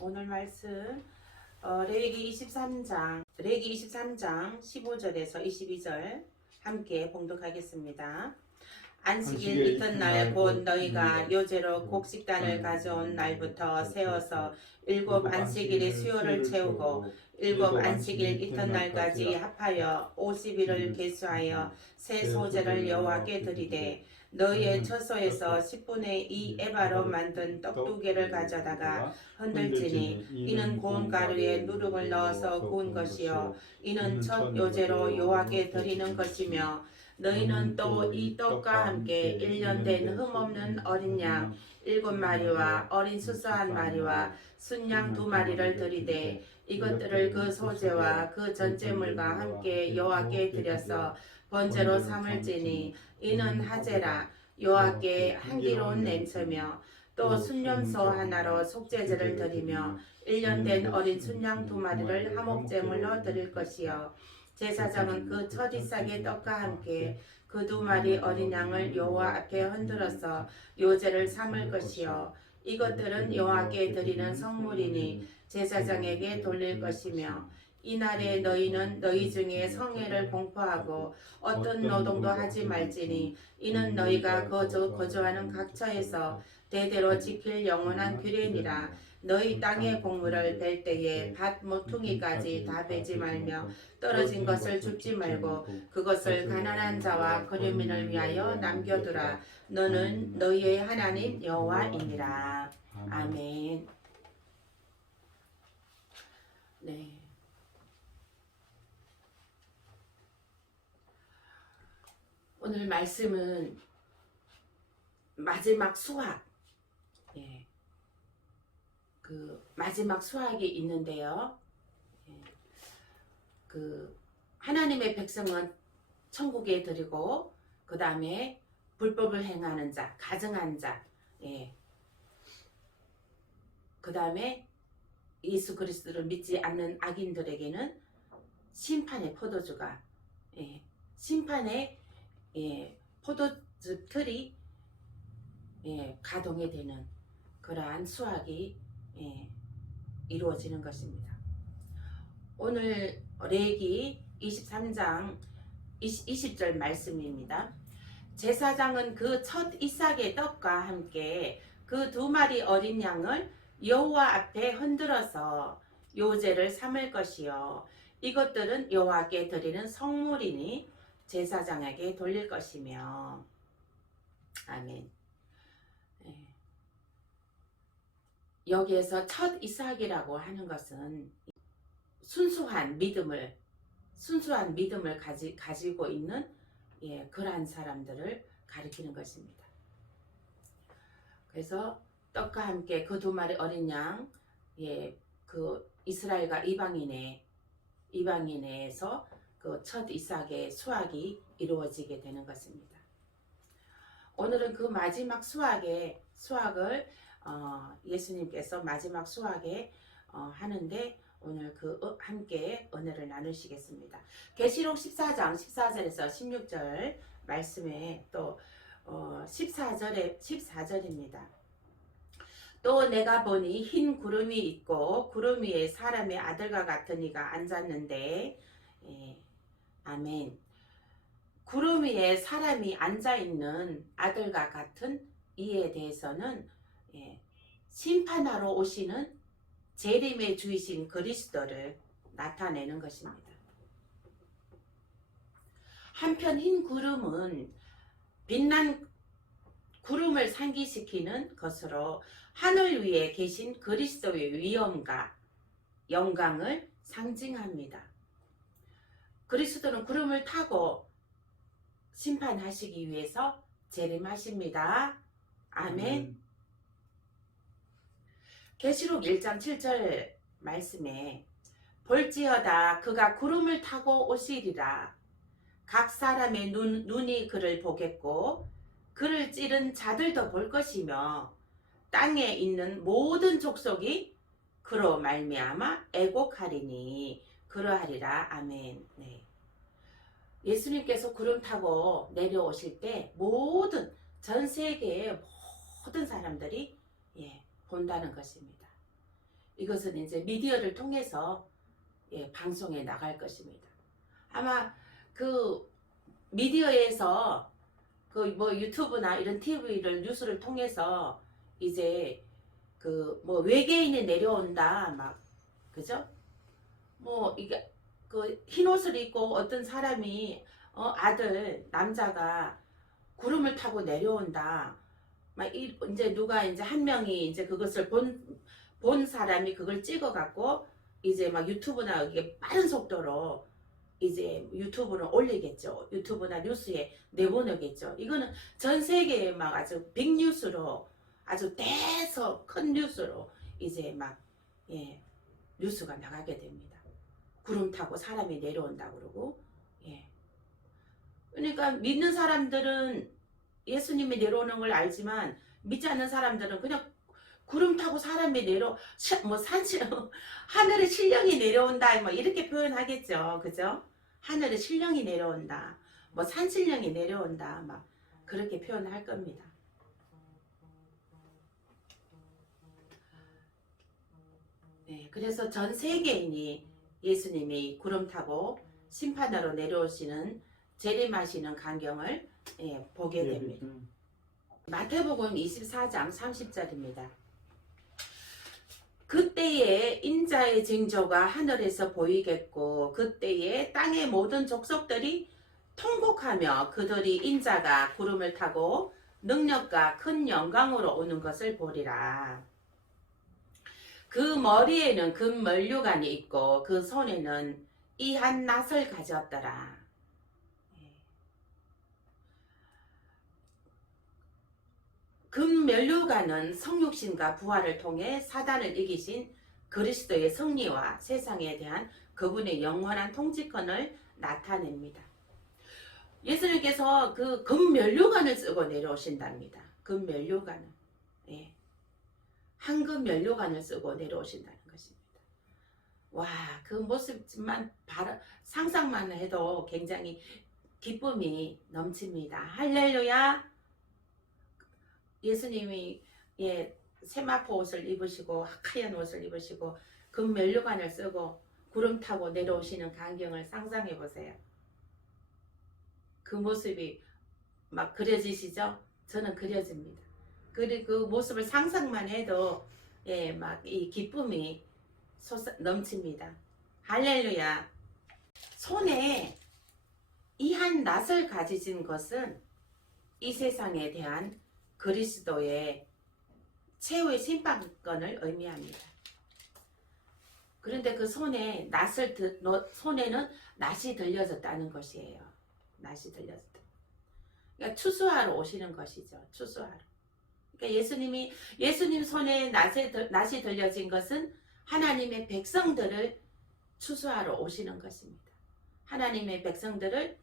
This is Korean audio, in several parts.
오늘 말씀 레위기 23장 15절에서 22절 함께 봉독하겠습니다. 안식일 이튿날 곧 너희가 요제로 곡식단을 가져온 날부터 세워서 7 안식일의 수요를 채우고 7 안식일 이튿날까지 합하여 50일을 계수하여 새 소제를 여호와께 드리되 너희의 처소에서 10분의 2 에바로 만든 떡 2개를 가져다가 흔들지니 이는 고운 가루에 누룩을 넣어서 구운 것이요 이는 첫 요제로 여호와께 드리는 것이며 너희는 또 이 떡과 함께 1년 된 흠없는 어린 양 7마리와 어린 수소 1마리와 순양 2마리를 드리되 이것들을 그 소제와 그 전제물과 함께 여호와께 드려서 번제로 삼을지니 이는 하제라 여호와께 향기로운 냄새며 또 순염소 하나로 속죄제를 드리며 1년 된 어린 순양 2마리를 화목제물로 드릴 것이요 제사장은 그 첫 이삭의 떡과 함께 그 2마리 어린 양을 여호와 앞에 흔들어서 요제를 삼을 것이요 이것들은 여호와께 드리는 성물이니 제사장에게 돌릴 것이며 이날에 너희는 너희 중에 성회를 공포하고 어떤 노동도 하지 말지니 이는 너희가 거주하는 각처에서 대대로 지킬 영원한 규례니라. 너희 땅의 곡물을 벨 때에 밭 모퉁이까지 다 베지 말며 떨어진 것을 줍지 말고 그것을 가난한 자와 거류민을 위하여 남겨두라. 너는 너희의 하나님 여호와이니라. 아멘. 네. 오늘 말씀은 마지막 수확, 그 마지막 수확이 있는데요. 그 하나님의 백성은 천국에 들이고 그 다음에 불법을 행하는 자, 가증한 자, 그 다음에 예수 그리스도를 믿지 않는 악인들에게는 심판의 포도주가, 심판의 포도주 틀이 가동이 되는 그러한 수확이 이루어지는 것입니다. 오늘 레위기 23장 20절 말씀입니다. 제사장은 그 첫 이삭의 떡과 함께 그 2마리 어린 양을 여호와 앞에 흔들어서 요제를 삼을 것이요 이것들은 여호와께 드리는 성물이니 제사장에게 돌릴 것이며 아멘. 여기에서 첫 이삭이라고 하는 것은 순수한 믿음을 가지고 있는 그러한 사람들을 가리키는 것입니다. 그래서 떡과 함께 그 2마리 어린 양, 그 이스라엘과 이방인에서 그 첫 이삭의 수확이 이루어지게 되는 것입니다. 오늘은 그 마지막 수확을 예수님께서 마지막 수확에 하는데 오늘 함께 은혜를 나누시겠습니다. 계시록 14장 14절에서 16절 말씀에 또 14절입니다. 또 내가 보니 흰 구름이 있고 구름 위에 사람의 아들과 같은 이가 앉았는데 아멘. 구름 위에 사람이 앉아있는 아들과 같은 이에 대해서는 심판하러 오시는 재림의 주이신 그리스도를 나타내는 것입니다. 한편 흰 구름은 빛난 구름을 상기시키는 것으로 하늘 위에 계신 그리스도의 위엄과 영광을 상징합니다. 그리스도는 구름을 타고 심판하시기 위해서 재림하십니다. 아멘. 계시록 1장 7절 말씀에 볼지어다 그가 구름을 타고 오시리라. 각 사람의 눈이 그를 보겠고 그를 찌른 자들도 볼 것이며 땅에 있는 모든 족속이 그로 말미암아 애곡하리니 그러하리라. 아멘. 네. 예수님께서 구름 타고 내려오실 때 모든 전 세계의 모든 사람들이 본다는 것입니다. 이것은 이제 미디어를 통해서 방송에 나갈 것입니다. 아마 그 미디어에서 그 뭐 유튜브나 이런 TV를 뉴스를 통해서 이제 그 뭐 외계인이 내려온다 막 그죠? 뭐 이게 그 흰 옷을 입고 어떤 사람이 아들 남자가 구름을 타고 내려온다. 막 이제 누가 이제 한 명이 이제 그것을 본 사람이 그걸 찍어 갖고 이제 막 유튜브나 이게 빠른 속도로 이제 유튜브를 올리겠죠. 유튜브나 뉴스에 내보내겠죠. 이거는 전 세계에 막 아주 빅뉴스로 아주 대서 큰 뉴스로 이제 막 뉴스가 나가게 됩니다. 구름 타고 사람이 내려온다 그러고 그러니까 믿는 사람들은 예수님이 내려오는 걸 알지만 믿지 않는 사람들은 그냥 구름 타고 사람이 하늘에 신령이 내려온다 뭐 이렇게 표현하겠죠. 그죠? 하늘에 신령이 내려온다. 뭐 산신령이 내려온다. 막 그렇게 표현할 겁니다. 그래서 전 세계인이 예수님이 구름 타고 심판하러 내려오시는 재림하시는 광경을 보게 됩니다. 마태복음 24장 30절입니다. 그때에 인자의 징조가 하늘에서 보이겠고 그때에 땅의 모든 족속들이 통곡하며 그들이 인자가 구름을 타고 능력과 큰 영광으로 오는 것을 보리라. 그 머리에는 금 면류관이 있고 그 손에는 이한 낫을 가졌더라. 금 면류관은 성육신과 부활을 통해 사단을 이기신 그리스도의 승리와 세상에 대한 그분의 영원한 통치권을 나타냅니다. 예수님께서 그 금 면류관을 쓰고 내려오신답니다. 금 면류관은 황금 면류관을 쓰고 내려오신다는 것입니다. 와, 그 모습만 상상만 해도 굉장히 기쁨이 넘칩니다. 할렐루야. 예수님이 세마포 옷을 입으시고 하얀 옷을 입으시고 금 면류관을 쓰고 구름 타고 내려오시는 광경을 상상해 보세요. 그 모습이 막 그려지시죠? 저는 그려집니다. 그리고 그 모습을 상상만 해도 막 이 기쁨이 넘칩니다. 할렐루야. 손에 이 한 낫을 가지신 것은 이 세상에 대한 그리스도의 최후의 심판권을 의미합니다. 그런데 그 손에는 낫이 들려졌다는 것이에요. 낫이 들려졌다. 그러니까 추수하러 오시는 것이죠. 추수하러. 그러니까 예수님 손에 낫이 들려진 것은 하나님의 백성들을 추수하러 오시는 것입니다. 하나님의 백성들을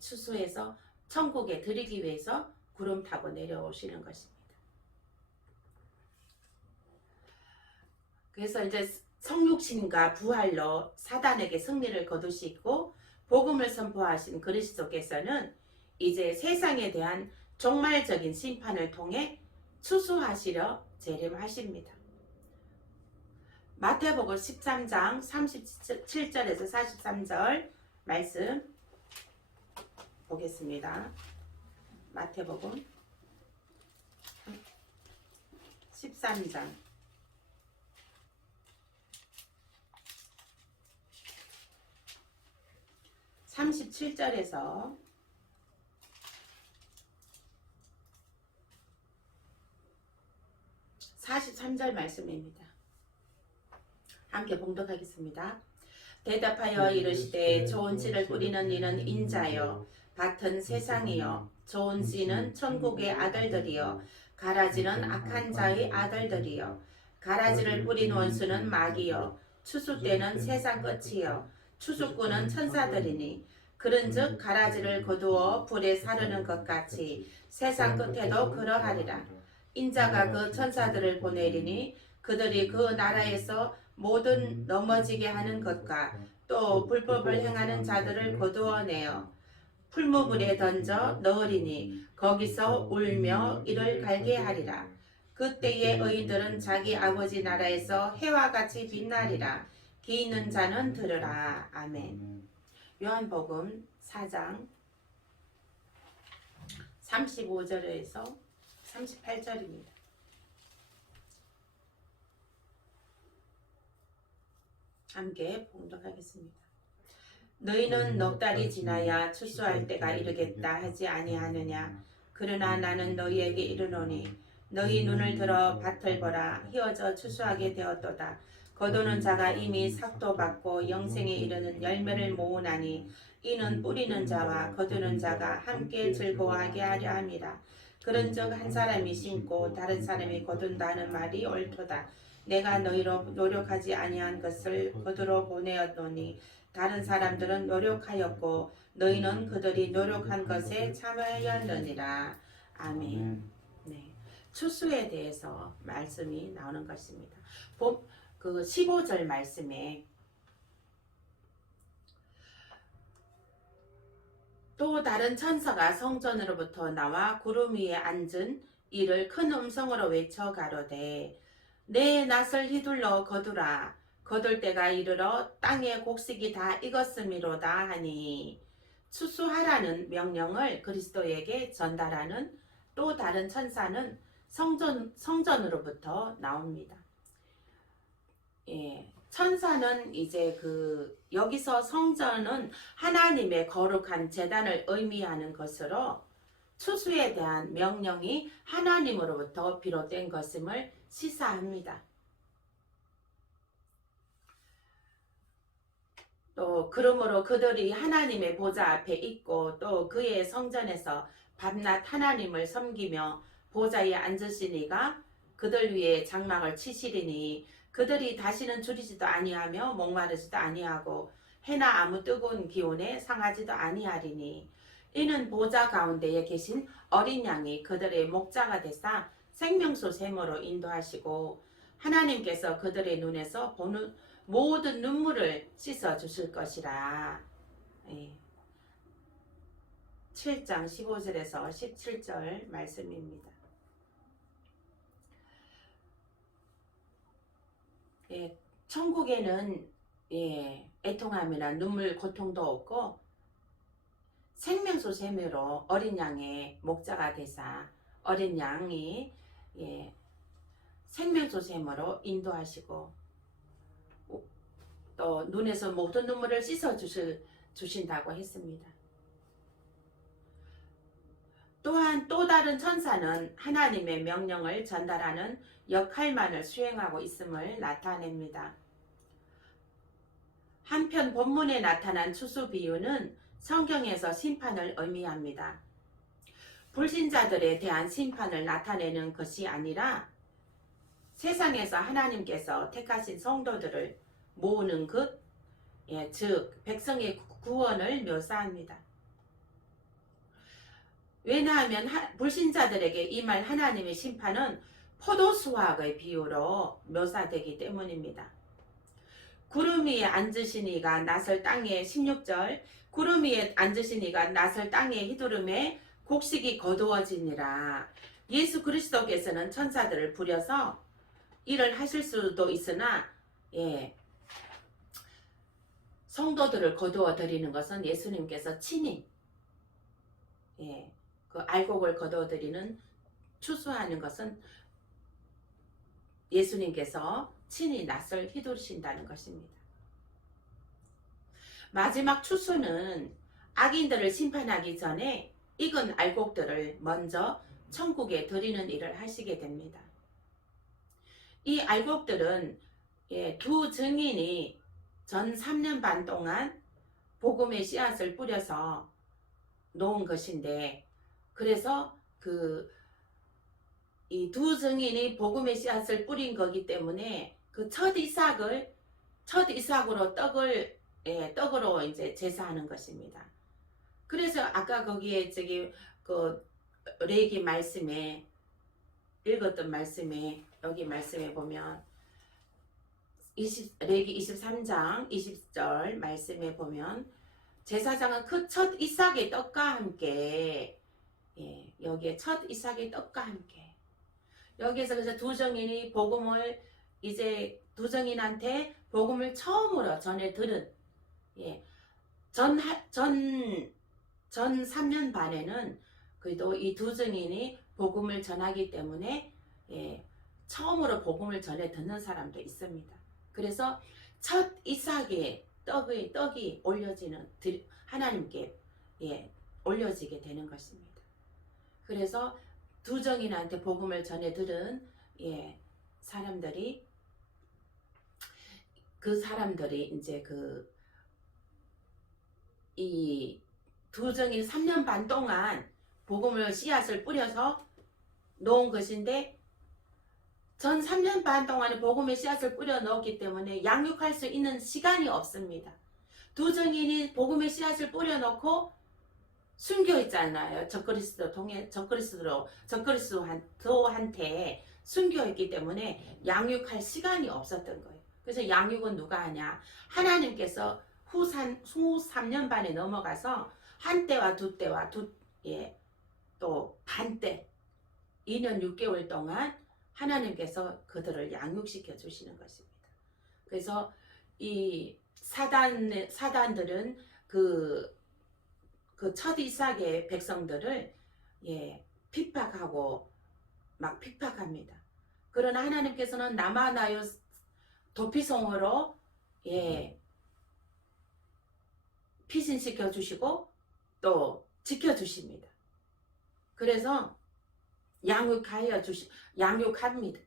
추수해서 천국에 드리기 위해서 구름 타고 내려오시는 것입니다. 그래서 이제 성육신과 부활로 사단에게 승리를 거두시고 복음을 선포하신 그리스도께서는 이제 세상에 대한 종말적인 심판을 통해 추수하시려 재림하십니다. 마태복음 13장 37절에서 43절 말씀 보겠습니다. 마태복음 13장 37절에서 43절 말씀입니다. 함께 봉독하겠습니다. 대답하여 이르시되 좋은 씨를 뿌리는 이는 인자요 밭은 세상이요 좋은 씨는 천국의 아들들이요 가라지는 악한 자의 아들들이요 가라지를 뿌린 원수는 마귀요 추수 때는 세상 끝이요 추수꾼은 천사들이니 그런즉 가라지를 거두어 불에 사르는 것 같이 세상 끝에도 그러하리라. 인자가 그 천사들을 보내리니 그들이 그 나라에서 모든 넘어지게 하는 것과 또 불법을 행하는 자들을 거두어내어 풀무불에 던져 넣으리니 거기서 울며 이를 갈게 하리라. 그때의 의인들은 자기 아버지 나라에서 해와 같이 빛나리라. 귀 있는 자는 들으라. 아멘. 요한복음 4장 35절에서 38절입니다. 함께 봉독하겠습니다. 너희는 넉 달이 지나야 추수할 때가 이르겠다 하지 아니하느냐. 그러나 나는 너희에게 이르노니 너희 눈을 들어 밭을 보라. 휘어져 추수하게 되었도다. 거두는 자가 이미 삭도 받고 영생에 이르는 열매를 모으나니 이는 뿌리는 자와 거두는 자가 함께 즐거워하게 하려 함이라. 그런즉 한 사람이 심고 다른 사람이 거둔다는 말이 옳도다. 내가 너희로 노력하지 아니한 것을 거두러 보내었노니 다른 사람들은 노력하였고 너희는 그들이 노력한 것에 참여하였느니라. 아멘. 네. 추수에 대해서 말씀이 나오는 것입니다. 그 15절 말씀에 또 다른 천사가 성전으로부터 나와 구름 위에 앉은 이를 큰 음성으로 외쳐 가로되 내 낫을 휘둘러 거두라. 거둘 때가 이르러 땅의 곡식이 다 익었음이로다 하니 추수하라는 명령을 그리스도에게 전달하는 또 다른 천사는 성전으로부터 나옵니다. 예, 천사는 이제 여기서 성전은 하나님의 거룩한 제단을 의미하는 것으로 추수에 대한 명령이 하나님으로부터 비롯된 것임을 시사합니다. 또 그러므로 그들이 하나님의 보좌 앞에 있고 또 그의 성전에서 밤낮 하나님을 섬기며 보좌에 앉으신 이가 그들 위에 장막을 치시리니 그들이 다시는 줄이지도 아니하며 목마르지도 아니하고 해나 아무 뜨거운 기온에 상하지도 아니하리니 이는 보좌 가운데에 계신 어린 양이 그들의 목자가 되사 생명수 샘으로 인도하시고 하나님께서 그들의 눈에서 보는 모든 눈물을 씻어 주실 것이라. 7장 15절에서 17절 말씀입니다. 천국에는 애통함이나 눈물 고통도 없고 생명수 샘으로 어린 양의 목자가 되사 어린 양이 생명수 샘으로 인도하시고 또 눈에서 모든 눈물을 씻어 주신다고 했습니다. 또한 또 다른 천사는 하나님의 명령을 전달하는 역할만을 수행하고 있음을 나타냅니다. 한편 본문에 나타난 추수 비유는 성경에서 심판을 의미합니다. 불신자들에 대한 심판을 나타내는 것이 아니라 세상에서 하나님께서 택하신 성도들을 모으는 것, 즉 백성의 구원을 묘사합니다. 왜냐하면 불신자들에게 임할 하나님의 심판은 포도수확의 비유로 묘사되기 때문입니다. 구름 위에 앉으신 이가 낫을 땅에 16절 구름 위에 앉으신 이가 낫을 땅에 휘두르매 곡식이 거두어지니라. 예수 그리스도께서는 천사들을 부려서 일을 하실 수도 있으나 성도들을 거두어 드리는 것은 예수님께서 친히 그 알곡을 거두어 드리는 추수하는 것은 예수님께서 친히 낫을 휘두르신다는 것입니다. 마지막 추수는 악인들을 심판하기 전에 익은 알곡들을 먼저 천국에 드리는 일을 하시게 됩니다. 이 알곡들은 두 증인이 전 3년 반 동안 복음의 씨앗을 뿌려서 놓은 것인데, 그래서 이 두 증인이 복음의 씨앗을 뿌린 거기 때문에 그 첫 이삭으로 떡으로 이제 제사하는 것입니다. 그래서 아까 거기에 레기 말씀에 읽었던 말씀에 여기 말씀에 보면 레기 23장 20절 말씀에 보면 제사장은 그 첫 이삭의 떡과 함께 여기에 첫 이삭의 떡과 함께 여기에서 그래서 두 정인이 복음을 이제 두 정인한테 복음을 처음으로 전해 들은 예. 전 3년 반에는 그래도 이 두 증인이 복음을 전하기 때문에 예, 처음으로 복음을 전해 듣는 사람도 있습니다. 그래서 첫 이삭의 떡이 올려지는 하나님께 예, 올려지게 되는 것입니다. 그래서 두 정인한테 복음을 전해 들은 예, 사람들이 이제 이 두 정인 3년 반 동안 복음을 씨앗을 뿌려서 놓은 것인데 전 3년 반 동안에 복음의 씨앗을 뿌려 넣었기 때문에 양육할 수 있는 시간이 없습니다. 두 정인이 복음의 씨앗을 뿌려 놓고 숨겨 있잖아요. 적그리스도한테 숨겨 있기 때문에 양육할 시간이 없었던 거예요. 그래서 양육은 누가 하냐? 하나님께서 후 3년 반에 넘어가서 한때와 두때와 또 반때 2년 6개월 동안 하나님께서 그들을 양육시켜 주시는 것입니다. 그래서 이 사단들은 그 첫 이삭의 백성들을 핍박하고 막 핍박합니다. 그러나 하나님께서는 나마나요 도피성으로 피신시켜 주시고 또 지켜주십니다. 그래서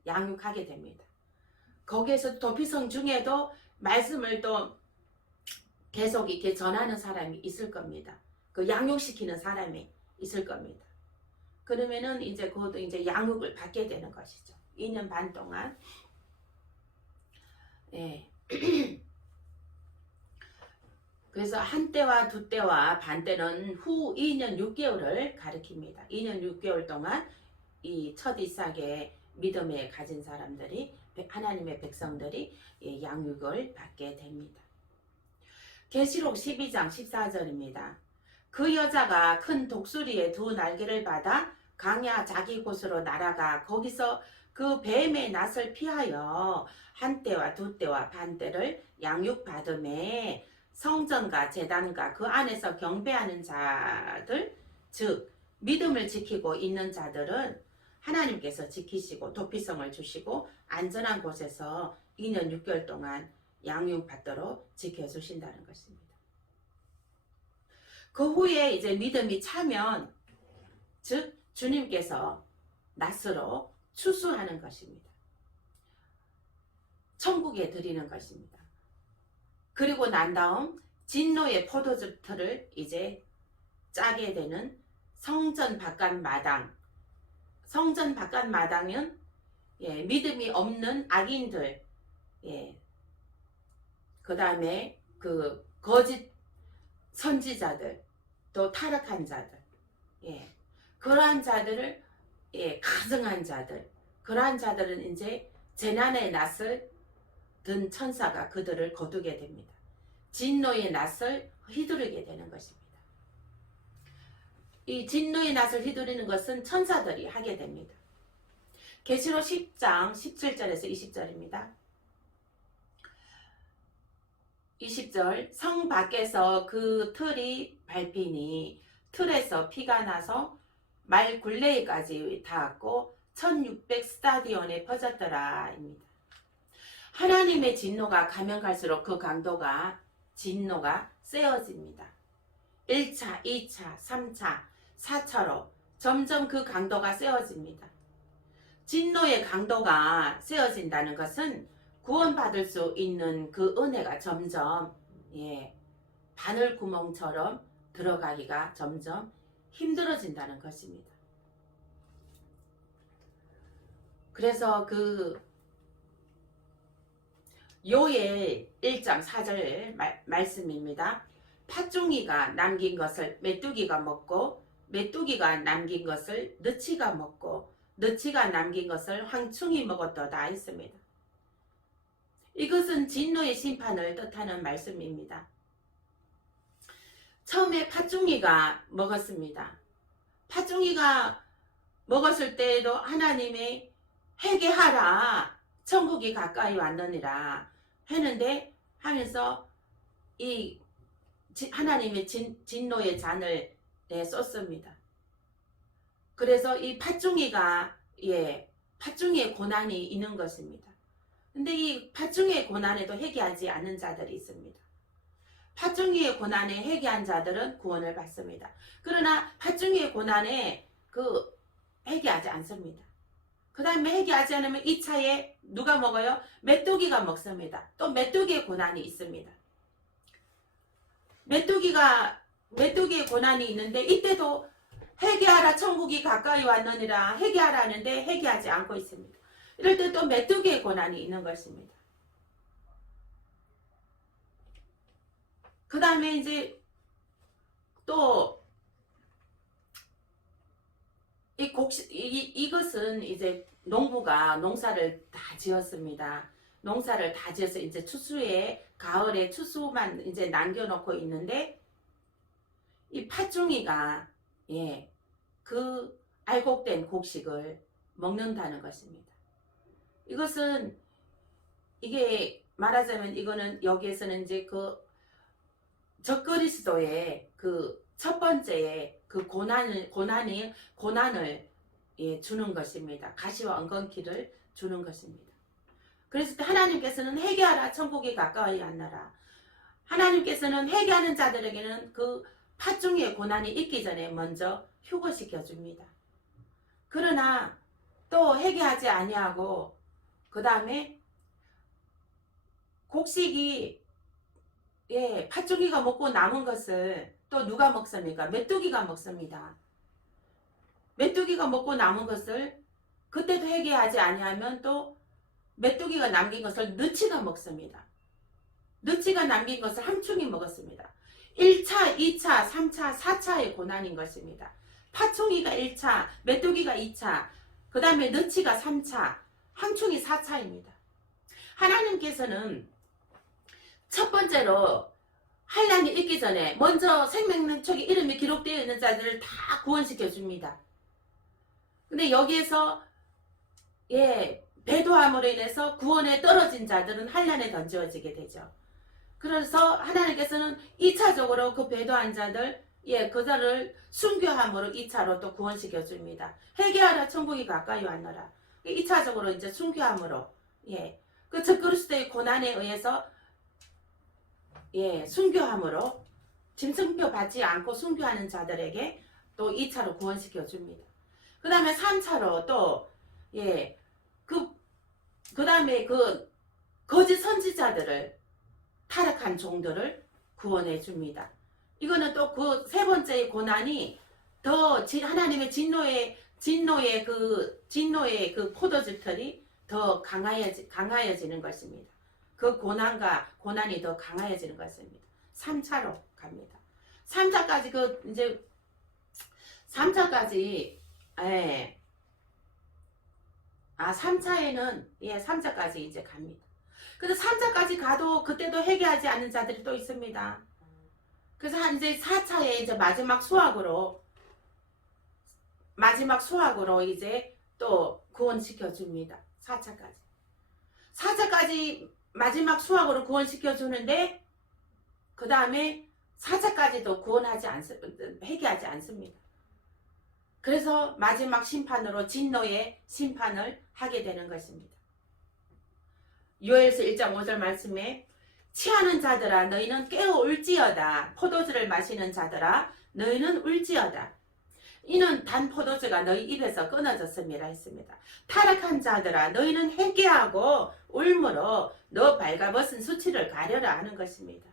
양육하게 됩니다. 거기에서 도피성 중에도 말씀을 또 계속 이렇게 전하는 사람이 있을 겁니다. 그 양육시키는 사람이 있을 겁니다. 그러면은 이제 그것도 이제 양육을 받게 되는 것이죠. 2년 반 동안. 예. 그래서 한때와 두때와 반때는 후 2년 6개월을 가리킵니다. 2년 6개월 동안 이 첫 이삭의 믿음에 가진 사람들이 하나님의 백성들이 양육을 받게 됩니다. 계시록 12장 14절입니다. 그 여자가 큰 독수리의 두 날개를 받아 강야 자기 곳으로 날아가 거기서 그 뱀의 낯을 피하여 한때와 두때와 반때를 양육받음에 성전과 제단과 그 안에서 경배하는 자들, 즉 믿음을 지키고 있는 자들은 하나님께서 지키시고 도피성을 주시고 안전한 곳에서 2년 6개월 동안 양육받도록 지켜주신다는 것입니다. 그 후에 이제 믿음이 차면 즉 주님께서 낫으로 추수하는 것입니다. 천국에 드리는 것입니다. 그리고 난 다음 진노의 포도즙틀을 이제 짜게 되는 성전 바깥 마당. 성전 바깥 마당은 믿음이 없는 악인들, 그 다음에 그 거짓 선지자들, 또 타락한 자들, 그러한 자들을 가증한 자들, 그러한 자들은 이제 재난의 낫을 든 천사가 그들을 거두게 됩니다. 진노의 낫을 휘두르게 되는 것입니다. 이 진노의 낫을 휘두르는 것은 천사들이 하게 됩니다. 계시록 10장 17절에서 20절입니다. 20절 성 밖에서 그 틀이 밟히니 틀에서 피가 나서 말 굴레까지 닿았고 1600 스타디온에 퍼졌더라 입니다. 하나님의 진노가 가면 갈수록 그 강도가 진노가 세어집니다. 1차, 2차, 3차, 4차로 점점 그 강도가 세어집니다. 진노의 강도가 세어진다는 것은 구원받을 수 있는 그 은혜가 점점 바늘 구멍처럼 들어가기가 점점 힘들어진다는 것입니다. 그래서 그 요엘 1장 4절 말씀입니다. 팥종이가 남긴 것을 메뚜기가 먹고 메뚜기가 남긴 것을 느치가 먹고 느치가 남긴 것을 황충이 먹었도다 했습니다. 이것은 진노의 심판을 뜻하는 말씀입니다. 처음에 팥종이가 먹었습니다. 팥종이가 먹었을 때에도 하나님의 회개하라 천국이 가까이 왔느니라 했는데 하면서 이 하나님의 진노의 잔을 쏟습니다. 그래서 이 팥중이가 팥중이의 고난이 있는 것입니다. 근데 이 팥중이의 고난에도 회개하지 않는 자들이 있습니다. 팥중이의 고난에 회개한 자들은 구원을 받습니다. 그러나 팥중이의 고난에 회개하지 않습니다. 그 다음에 회개하지 않으면 2차에 누가 먹어요? 메뚜기가 먹습니다. 또 메뚜기의 고난이 있습니다. 메뚜기의 고난이 있는데 이때도 회개하라 천국이 가까이 왔느니라 회개하라 하는데 회개하지 않고 있습니다. 이럴 때 또 메뚜기의 고난이 있는 것입니다. 그 다음에 이제 또 이것은 이제 농부가 농사를 다 지었습니다. 농사를 다 지어서 이제 가을에 추수만 이제 남겨놓고 있는데 이 팥중이가 그 알곡된 곡식을 먹는다는 것입니다. 이게 말하자면 이거는 여기에서는 이제 그 적그리스도의 그 첫 번째의 그 고난을 주는 것입니다. 가시와 엉겅퀴를 주는 것입니다. 그래서 하나님께서는 회개하라 천국이 가까이 왔나라. 하나님께서는 회개하는 자들에게는 그 팥중이의 고난이 있기 전에 먼저 휴거시켜 줍니다. 그러나 또 회개하지 아니하고 그 다음에 곡식이 팥중이가 먹고 남은 것을 또 누가 먹습니까? 메뚜기가 먹습니다. 메뚜기가 먹고 남은 것을 그때도 회개하지 아니하면 또 메뚜기가 남긴 것을 너치가 먹습니다. 너치가 남긴 것을 함충이 먹었습니다. 1차, 2차, 3차, 4차의 고난인 것입니다. 팥충이가 1차, 메뚜기가 2차, 그 다음에 너치가 3차, 함충이 4차입니다. 하나님께서는 첫 번째로 환난이 있기 전에 먼저 생명책에 이름이 기록되어 있는 자들을 다 구원시켜 줍니다. 근데 여기에서 배도함으로 인해서 구원에 떨어진 자들은 환난에 던져지게 되죠. 그래서 하나님께서는 2차적으로 그 배도한 자들 그들을 순교함으로 2차로 또 구원시켜 줍니다. 회개하라 천국이 가까이 왔노라. 2차적으로 이제 순교함으로 그 적그리스도의 고난에 의해서 순교함으로 짐승표 받지 않고 순교하는 자들에게 또 2차로 구원시켜 줍니다. 그 다음에 3차로 또 그 다음에 그 거짓 선지자들을 타락한 종들을 구원해 줍니다. 이거는 또 그 세 번째의 고난이 더 하나님의 진노의 그 포도즙털이 더 강하여지는 것입니다. 그 고난이 더 강하여지는 것입니다. 3차로 갑니다. 3차까지 3차에는 3차까지 이제 갑니다. 그래서 3차까지 가도 그때도 회개하지 않는 자들이 또 있습니다. 그래서 이제 4차에 이제 마지막 수확으로 이제 또 구원시켜 줍니다. 4차까지 마지막 수확으로 구원시켜 주는데 그 다음에 4차까지도 회개하지 않습니다. 그래서 마지막 심판으로 진노의 심판을 하게 되는 것입니다. 요엘서 1장 5절 말씀에 취하는 자들아 너희는 깨어 울지어다. 포도주를 마시는 자들아 너희는 울지어다. 이는 단 포도주가 너희 입에서 끊어졌음이라 했습니다. 타락한 자들아 너희는 회개하고 울므로 너 발가벗은 수치를 가려라 하는 것입니다.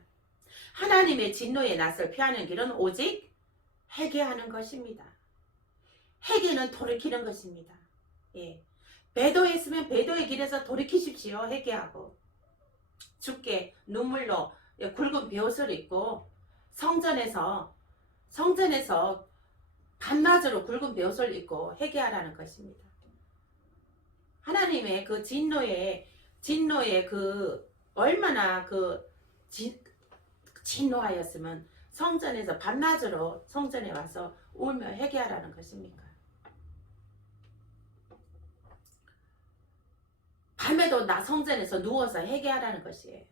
하나님의 진노의 낯을 피하는 길은 오직 회개하는 것입니다. 회개는 돌이키는 것입니다. 배도했으면 배도의 길에서 돌이키십시오. 회개하고 주께 눈물로 굵은 베옷을 입고 성전에서 밤낮으로 굵은 베옷을 입고 회개하라는 것입니다. 하나님의 그 진노의 얼마나 진노하였으면 성전에서 밤낮으로 성전에 와서 울며 회개하라는 것입니까? 밤에도 나 성전에서 누워서 회개하라는 것이에요.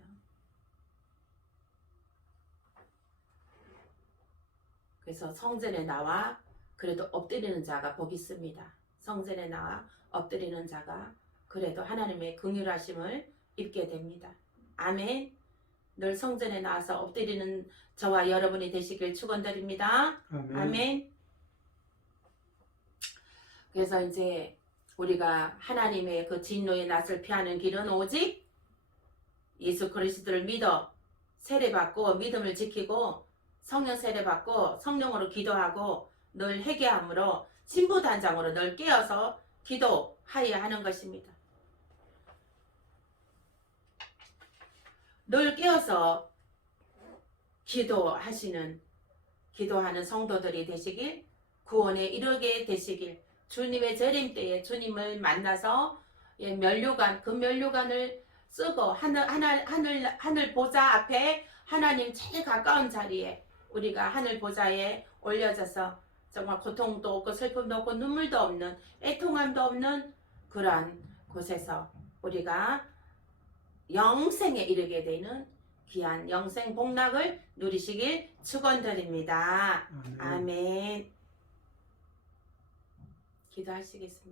그래서 성전에 나와 그래도 엎드리는 자가 복이 있습니다. 성전에 나와 엎드리는 자가 그래도 하나님의 긍휼하심을 입게 됩니다. 아멘. 늘 성전에 나와서 엎드리는 저와 여러분이 되시길 축원드립니다. 아멘. 아멘. 그래서 이제 우리가 하나님의 그 진노의 낯을 피하는 길은 오직 예수 그리스도를 믿어 세례받고 믿음을 지키고 성령 세례받고 성령으로 기도하고 늘 회개함으로 신부단장으로 늘 깨어서 기도하여야 하는 것입니다. 늘 깨어서 기도하는 성도들이 되시길, 구원에 이르게 되시길, 주님의 재림 때에 주님을 만나서 면류관, 그 면류관을 쓰고 하늘 보좌 앞에 하나님 제일 가까운 자리에 우리가 하늘 보좌에 올려져서 정말 고통도 없고 슬픔도 없고 눈물도 없는 애통함도 없는 그러한 곳에서 우리가 영생에 이르게 되는 귀한 영생 복락을 누리시길 축원드립니다. 아멘. 기도하시겠습니다.